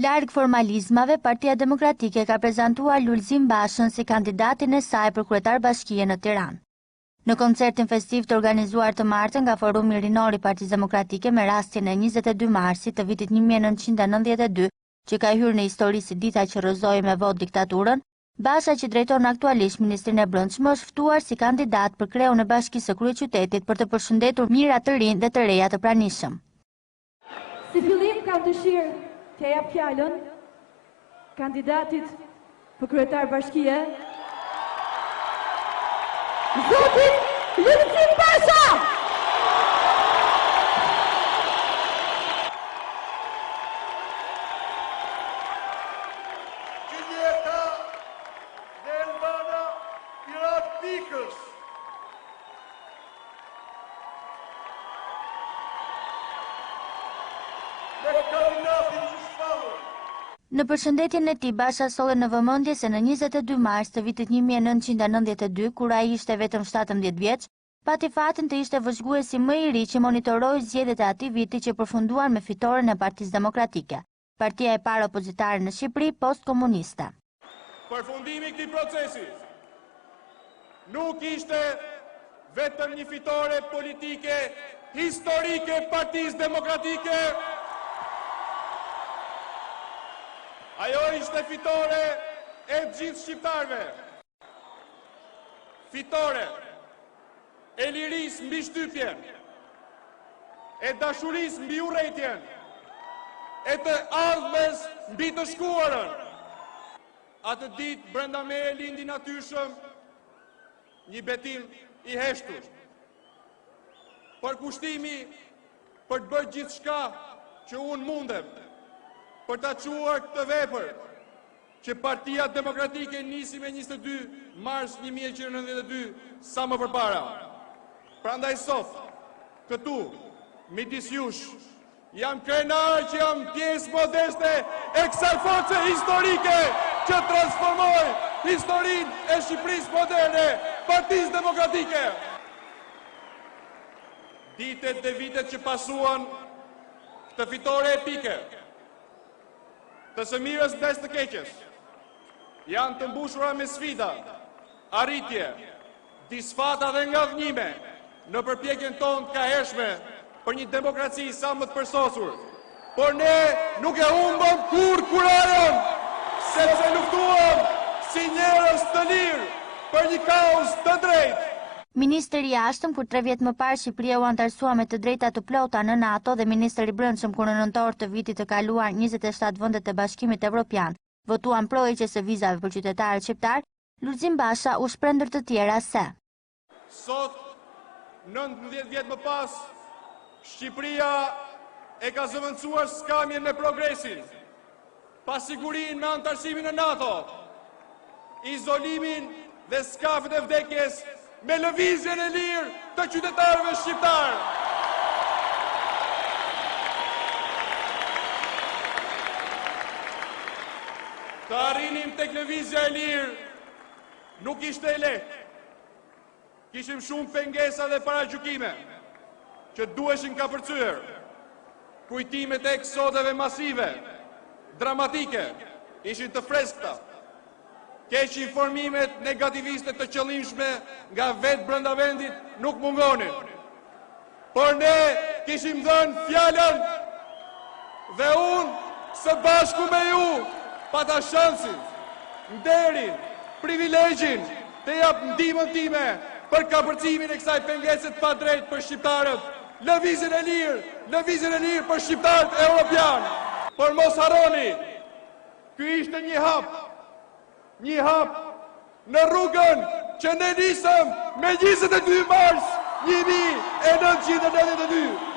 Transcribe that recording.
Larg formalizmave, Partia Demokratike ka prezantuar Lulzim Bashën si kandidatin e saj për kryetar bashkie në Tiranë. Në koncertin festiv të organizuar të martën nga Forumi Rinor i Partisë Demokratike me rastin e 22 marsit të vitit 1992, që ka hyrë në histori si dita që rrëzoi me vot diktaturën, Basha, që drejton aktualisht Ministrinë e Brendshme, është ftuar si kandidat për kreun e Bashkisë së Kryeqytetit për të përshëndetur mirat të rinj dhe të reja të pranishëm. Si fillim kam dëshirë të jap fjalën kandidatit për kryetar bashkie, Zotit Lulzim Basha! Gjyjeta dhe Elbana Pirat Pikës. Në përshëndetjen e tij, Basha solli në vëmendje se në 22 mars të vitit 1992, kur ai ishte vetëm 17 vjeç, pati fatin të ishte vëzhguesi më i ri që monitoroi zgjedhjet e atij viti që përfunduan me fitoren e Partisë Demokratike, partia e parë opozitare në Shqipëri post-komuniste. Përfundimi i këtij procesi nuk ishte vetëm një fitore politike historike Partisë Demokratike. Ajo ishte fitore e gjithë shqiptarëve. Fitore e lirisë mbi shtypjen, e dashurisë mbi urrëtitjen, e të ardhmes mbi të shkuarën. Atë ditë brenda meje lindi natyrshëm një betim i heshtur. Përkushtimi për të bërë gjithçka që unë mundem për ta quar këtë vepër që Partia Demokratike nisi me 22 mars 1992 sa më përpara. Prandaj sot, këtu, midis jush, jam krenar që jam pjesë modeste e kësaj force historike që transformoi historinë e Shqipërisë moderne, Partisë Demokratike. Ditët dhe vitet që pasuan, këtë fitore epike, të së mirës ndaj të keqes, janë të mbushura me sfida, arritje, disfata dhe ngadhnime në përpjekjen tonë të kahershme për një demokraci sa më të përsosur. Por ne nuk e humbëm kur kurajon, sepse luftuam si njerëz të lirë për një kauzë të drejtë. Ministri i Jashtëm, kur 3 vjet më parë Shqipëria u antarësua me të drejta të plota në NATO, dhe ministri i Brendshëm, kur në nëntor të vitit të kaluar 27 vendet e Bashkimit Evropian votuan proheqjes së vizave për qytetarët shqiptar, Lulzim Basha u shpreh të tjera se sot, 19 vjet më pas, Shqipëria e ka zëvendësuar skamjen me progresin, pasigurinë me antarësimin në NATO, izolimin dhe skafet e vdekjes me lëvizjen e lirë të qytetarëve shqiptarë. Të arrinim tek lëvizja e lirë nuk ishte e lehtë. Kishim shumë pengesa dhe paragjykime që duheshin kapërcyer. Kujtimet e eksodeve masive, dramatike, ishin të freskëta. Keq informimet negativiste të qëllimshme nga vetë brenda vendit nuk mungonin. Por ne kishim dhënë fjalën dhe unë së bashku me ju pata shansin, nderin, privilegjin të jap ndihmën time për kapërcimin e kësaj pengese të padrejtë për shqiptarët, lëvizjen e lirë për shqiptarët evropian. Por mos harroni, ky ishte një hap në rrugën që ne nisëm me 22 mars 1992.